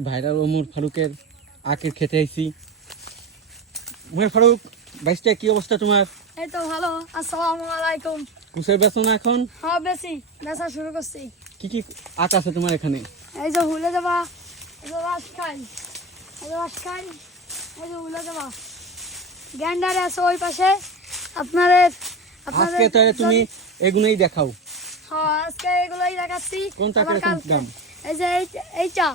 Viral Omar ফারুকের আখের খেতে আইছি। ওমর ফারুক, বাইশটা কি অবস্থা তোমার? এই তো ভালো। আসসালামু আলাইকুম। কুশের বেচো না এখন? হ্যাঁ বেচা শুরু করছি। কি কি আখ আছে তোমার এখানে? এই যে হুলে যাবা, এই যে রাজখাই, এই যে রাজখাই, এই যে হুলে যাবা। গ্যান্ডার আছে ওই পাশে। আপনাদের আজকে তাহলে তুমি এগুলোই দেখাও। হ্যাঁ আজকে এগুলোই দেখাচ্ছি। কোনটা আবার কিরকম কালকে দাম? এই যে এইটা,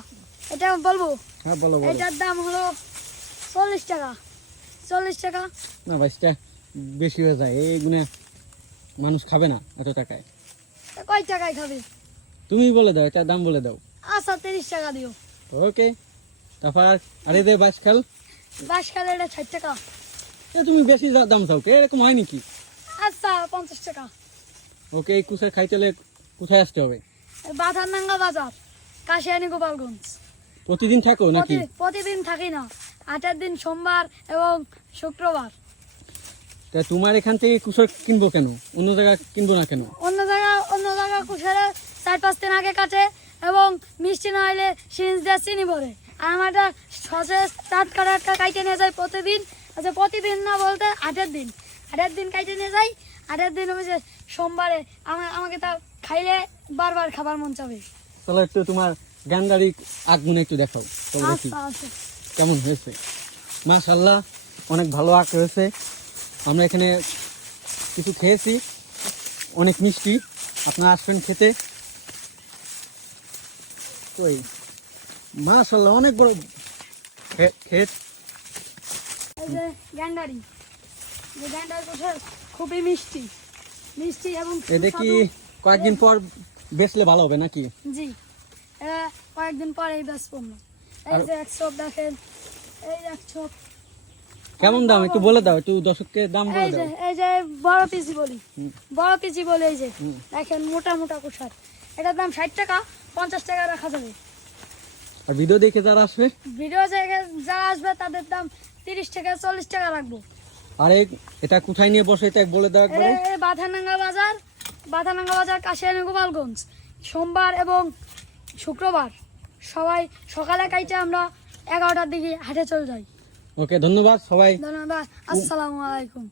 এটা বলবো। হ্যাঁ বলো বলো। এটার দাম হলো 40 টাকা। 40 টাকা। না বাইশটা বেশি হয়ে যায়, এইগুলো মানুষ খাবে না এত টাকায়। তা কয় টাকায় খাবে? তুমি বলে দাও, এটার দাম বলে দাও। আচ্ছা 30 টাকা দিও। ওকে। তারপর আর এই যে বাঁশখাল, বাঁশখালে এটা 60 টাকা। তুমি বেশি দাম চাও কে? এরকম হয় নাকি? আচ্ছা 50 টাকা। ওকে, এই কুশের খাইতে হলে কোথায় আসতে হবে? বাধারনাঙ্গা বাজার, কাশিয়ানী গোপালগঞ্জ। প্রতিদিন থাকো নাকি? প্রতিদিন থাকি না, 8 দিন সোমবার এবং শুক্রবার। তা তোমার এখান থেকে কুশর কিনবো কেন? অন্য জায়গায় কিনবো না কেন? অন্য জায়গা কুশারে 4-5 দিন আগে কাটে এবং মিষ্টি না হলে সিরিঞ্জ দিয়ে চিনি ভরে। আর আমার সসে টাটকা কাইটে নিয়ে যায় প্রতিদিন। আচ্ছা প্রতিদিন না বলতে 8 দিন, 8 দিন কাইটে নিয়ে যাই। 8 দিন হচ্ছে সোমবারে আমাকে তা খাইলে বারবার খাবার মন চাবে। তাহলে একটু তোমার গান্ধারী আখগুলো একটু দেখাও, তবে দেখি আচ্ছা আচ্ছা। কেমন হয়েছে। মাশাআল্লাহ, অনেক ভালো আখ হয়েছে। আমরা এখানে কিছু খেয়েছি, অনেক মিষ্টি। আপনারা আসবেন খেতে। ওই মাশাআল্লাহ, অনেক বড় ক্ষেত। এই যে গ্যান্ডারি, যে গ্যান্ডারি কুশার খুবই মিষ্টি এবং এটা কি সুস্বাদু। কয়েকদিন পর বেচলে ভালো হবে নাকি? জি, কয়েকদিন পরেই বেচবো না। এই যে 100 দেখেন, এই 100। কেমন দাম একটু বলে দাও, একটু দর্শককে দাম বলে দাও। এই যে বড় পিচি বলি, এই যে দেখেন মোটা মোটা কুশার। এটার দাম 60 টাকা, 50 টাকা রাখা যাবে। আর ভিডিও দেখে যারা আসবে, ভিডিও যারা আসবে তাদের দাম 30 টাকা 40 টাকা রাখবো। আর এটা কোথায় নিয়ে বসে এটা বলে দাও একবারে। বাধারনাঙ্গা বাজার, কাশিয়ানী গোপালগঞ্জ। সোমবার এবং শুক্রবার সবাই সকালে কাইটে আমরা 11টার দিকে হাটে চলে যাই। ওকে, ধন্যবাদ সবাই। ধন্যবাদ। আসসালামু আলাইকুম।